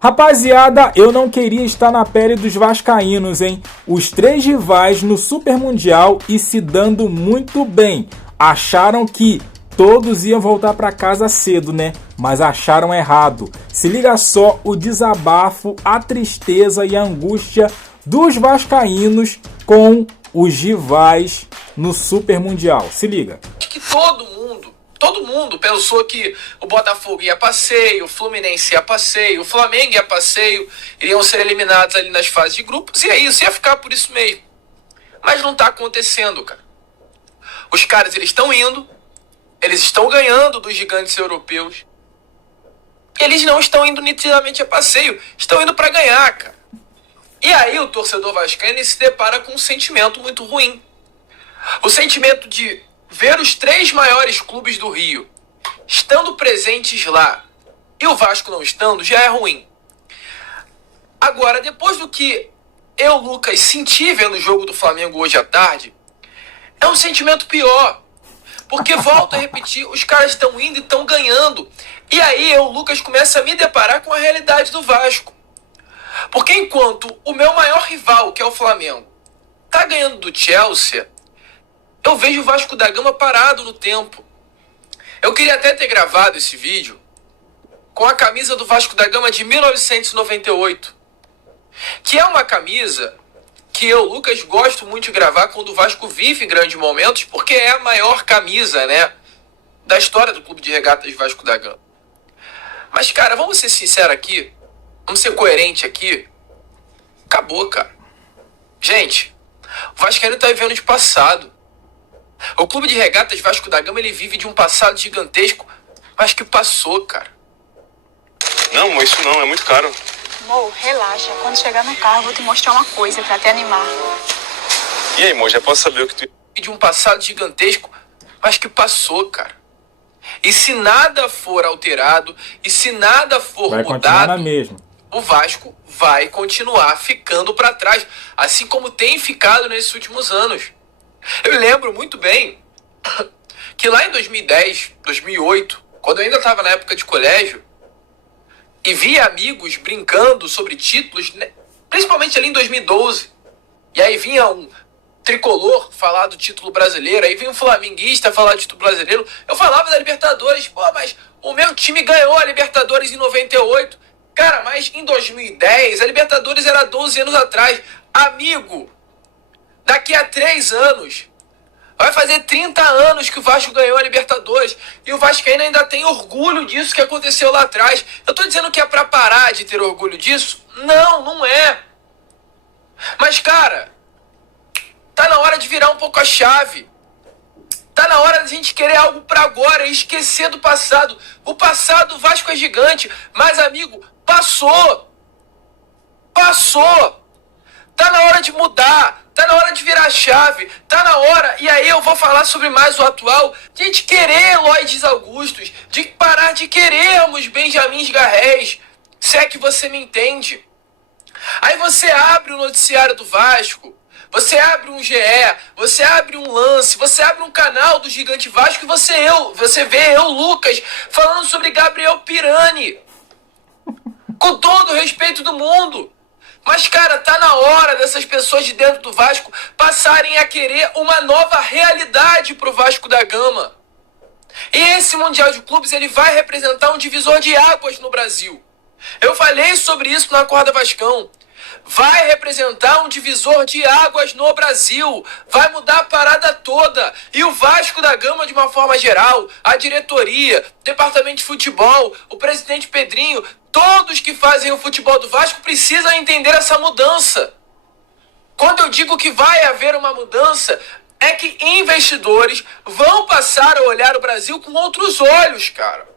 Rapaziada, eu não queria estar na pele dos vascaínos, hein? Os três rivais no Super Mundial e se dando muito bem. Acharam que todos iam voltar para casa cedo, né? Mas acharam errado. Se liga só o desabafo, a tristeza e a angústia dos vascaínos com os rivais no Super Mundial. Se liga. Acho que todo mundo pensou que o Botafogo ia a passeio, o Fluminense ia a passeio, o Flamengo ia a passeio, iriam ser eliminados ali nas fases de grupos, e é isso, ia ficar por isso mesmo. Mas não tá acontecendo, cara. Os caras, eles estão indo, eles estão ganhando dos gigantes europeus, eles não estão indo nitidamente a passeio, estão indo pra ganhar, cara. E aí o torcedor vascaíno se depara com um sentimento muito ruim. O sentimento de ver os três maiores clubes do Rio estando presentes lá e o Vasco não estando já é ruim. Agora, depois do que eu, Lucas, senti vendo o jogo do Flamengo hoje à tarde, é um sentimento pior. Porque, volto a repetir, os caras estão indo e estão ganhando. E aí eu, Lucas, começo a me deparar com a realidade do Vasco. Porque enquanto o meu maior rival, que é o Flamengo, tá ganhando do Chelsea, eu vejo o Vasco da Gama parado no tempo. Eu queria até ter gravado esse vídeo com a camisa do Vasco da Gama de 1998, que é uma camisa que eu, Lucas, gosto muito de gravar quando o Vasco vive grandes momentos, porque é a maior camisa, né, da história do Clube de Regatas Vasco da Gama. Mas, cara, vamos ser sinceros aqui, vamos ser coerentes aqui. Acabou, cara. Gente, o Vascaíno tá vivendo de passado. O Clube de Regatas Vasco da Gama, ele vive de um passado gigantesco, mas que passou, cara. Não, amor, isso não, é muito caro. Amor, relaxa. Quando chegar no carro, eu vou te mostrar uma coisa pra te animar. E aí, amor, já posso saber o que tu... De um passado gigantesco, mas que passou, cara. E se nada for alterado, e se nada for Vai continuar na mudado, mesma. o Vasco vai continuar ficando pra trás, assim como tem ficado nesses últimos anos. Eu lembro muito bem que lá em 2010, 2008, quando eu ainda estava na época de colégio, e via amigos brincando sobre títulos, né, principalmente ali em 2012, e aí vinha um tricolor falar do título brasileiro, aí vinha um flamenguista falar do título brasileiro, eu falava da Libertadores, pô, mas o meu time ganhou a Libertadores em 98, cara, mas em 2010, a Libertadores era 12 anos atrás, amigo. Daqui a 3 anos, vai fazer 30 anos que o Vasco ganhou a Libertadores. E o Vascaíno ainda tem orgulho disso que aconteceu lá atrás. Eu tô dizendo que é pra parar de ter orgulho disso? Não, não é. Mas, cara, tá na hora de virar um pouco a chave. Tá na hora da gente querer algo pra agora e esquecer do passado. O passado, o Vasco é gigante. Mas, amigo, passou. Passou. Tá na hora de mudar, tá na hora de virar a chave, tá na hora, e aí eu vou falar sobre mais o atual, de a gente querer Lloyds Augustos, de parar de querermos Benjamins Garrés, se é que você me entende. Aí você abre o noticiário do Vasco, você abre um GE, você abre um Lance, você abre um canal do Gigante Vasco e você vê eu, Lucas, falando sobre Gabriel Pirani, com todo o respeito do mundo. Mas, cara, tá na hora dessas pessoas de dentro do Vasco passarem a querer uma nova realidade pro Vasco da Gama. E esse Mundial de Clubes, ele vai representar um divisor de águas no Brasil. Eu falei sobre isso na Acorda Vascão. Vai representar um divisor de águas no Brasil. Vai mudar a parada toda. E o Vasco da Gama, de uma forma geral, a diretoria, o departamento de futebol, o presidente Pedrinho, todos que fazem o futebol do Vasco precisam entender essa mudança. Quando eu digo que vai haver uma mudança, é que investidores vão passar a olhar o Brasil com outros olhos, cara.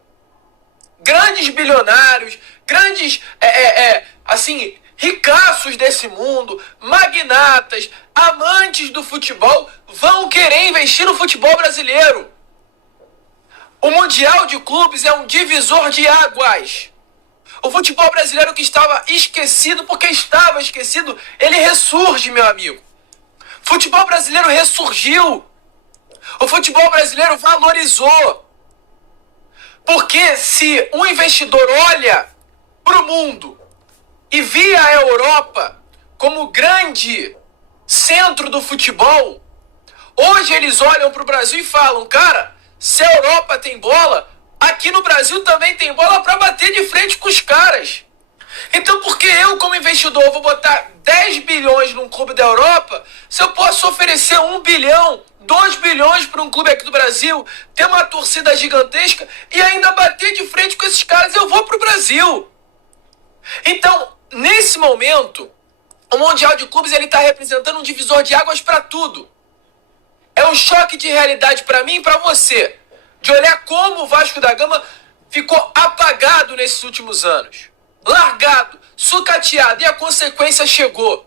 Grandes bilionários, grandes, assim, ricaços desse mundo, magnatas, amantes do futebol, vão querer investir no futebol brasileiro. O Mundial de Clubes é um divisor de águas. O futebol brasileiro que estava esquecido, porque estava esquecido, ele ressurge, meu amigo. O futebol brasileiro ressurgiu. O futebol brasileiro valorizou. Porque se um investidor olha para o mundo e via a Europa como grande centro do futebol, hoje eles olham para o Brasil e falam, cara, se a Europa tem bola, aqui no Brasil também tem bola para bater de frente com os caras. Então por que eu, como investidor, vou botar 10 bilhões num clube da Europa, se eu posso oferecer 1 bilhão, 2 bilhões para um clube aqui do Brasil, ter uma torcida gigantesca e ainda bater de frente com esses caras, eu vou pro Brasil. Então, nesse momento, o Mundial de Clubes ele está representando um divisor de águas para tudo. É um choque de realidade para mim e para você, de olhar como o Vasco da Gama ficou apagado nesses últimos anos, largado, sucateado, e a consequência chegou.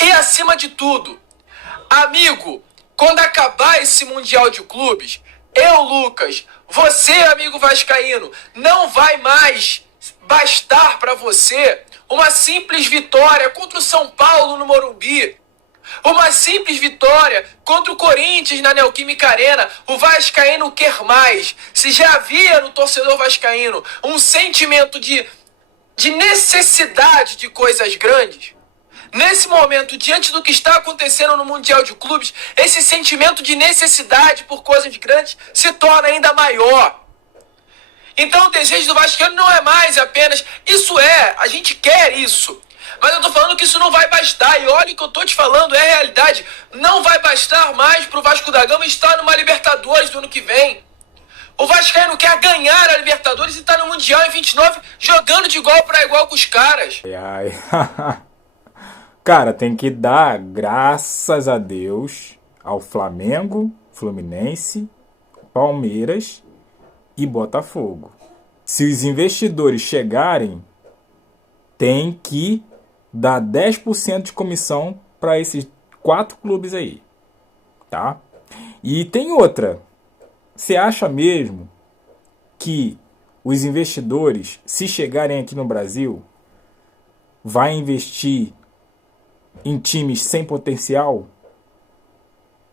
E acima de tudo, amigo, quando acabar esse Mundial de Clubes, eu, Lucas, você, amigo vascaíno, não vai mais bastar para você uma simples vitória contra o São Paulo no Morumbi, uma simples vitória contra o Corinthians na Neoquímica Arena. O vascaíno quer mais. Se já havia no torcedor vascaíno um sentimento de necessidade de coisas grandes, nesse momento, diante do que está acontecendo no Mundial de Clubes, esse sentimento de necessidade por coisas grandes se torna ainda maior. Então o desejo do vascaíno não é mais apenas, a gente quer isso, mas eu tô falando que isso não vai bastar, e olha o que eu tô te falando, é a realidade, não vai bastar mais pro Vasco da Gama estar numa Libertadores do ano que vem. O vascaíno quer ganhar a Libertadores e tá no Mundial em 29, jogando de igual para igual com os caras. Cara, tem que dar graças a Deus ao Flamengo, Fluminense, Palmeiras e Botafogo. Se os investidores chegarem, tem que dar 10% de comissão para esses 4 clubes aí, tá? E tem outra. Você acha mesmo que os investidores, se chegarem aqui no Brasil, vai investir em times sem potencial?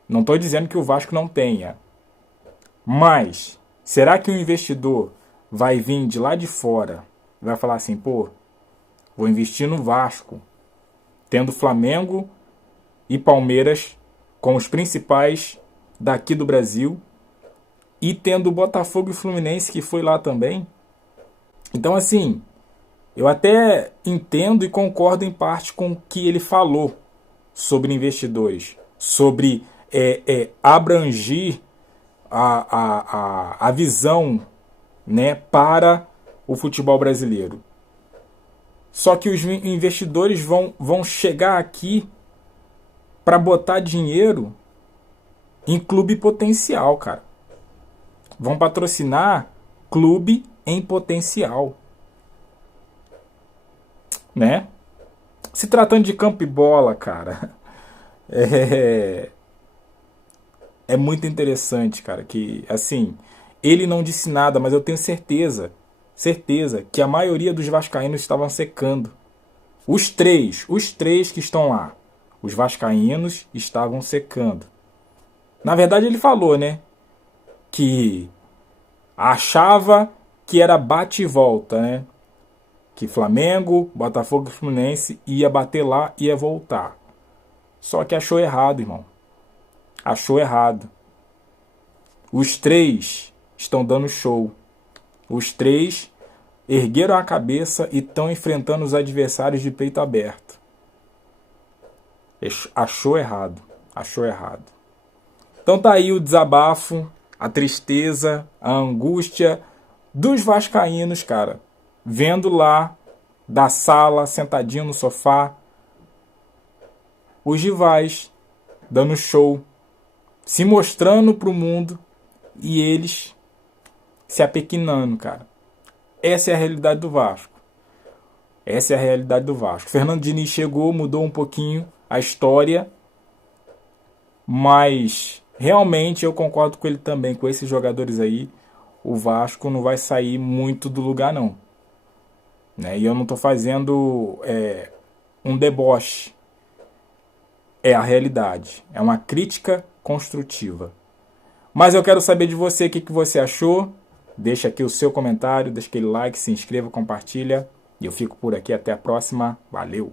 Não estou dizendo que o Vasco não tenha, mas será que o investidor vai vir de lá de fora e vai falar assim, pô, vou investir no Vasco, tendo Flamengo e Palmeiras como os principais daqui do Brasil, e tendo o Botafogo e Fluminense, que foi lá também? Então, assim, eu até entendo e concordo em parte com o que ele falou sobre investidores, sobre abrangir a visão, né, para o futebol brasileiro. Só que os investidores vão chegar aqui para botar dinheiro em clube potencial, cara. Vão patrocinar clube em potencial, né? Se tratando de campo e bola, cara, é muito interessante, cara, que, assim, ele não disse nada, mas eu tenho certeza que a maioria dos vascaínos estavam secando. Os três que estão lá, os vascaínos estavam secando. Na verdade, ele falou, né, que achava que era bate e volta, né? Que Flamengo, Botafogo e Fluminense ia bater lá e ia voltar. Só que achou errado, irmão. Achou errado. Os três estão dando show. Os três ergueram a cabeça e estão enfrentando os adversários de peito aberto. Achou errado. Achou errado. Então tá aí o desabafo, a tristeza, a angústia dos vascaínos, cara. Vendo lá da sala, sentadinho no sofá, os rivais dando show, se mostrando pro mundo e eles se apequinando, cara. Essa é a realidade do Vasco. Essa é a realidade do Vasco. Fernando Diniz chegou, mudou um pouquinho a história, mas realmente eu concordo com ele também, com esses jogadores aí, o Vasco não vai sair muito do lugar, não. Né? E eu não estou fazendo um deboche. É a realidade. É uma crítica construtiva. Mas eu quero saber de você o que você achou. Deixa aqui o seu comentário, deixa aquele like, se inscreva, compartilha. E eu fico por aqui, até a próxima. Valeu!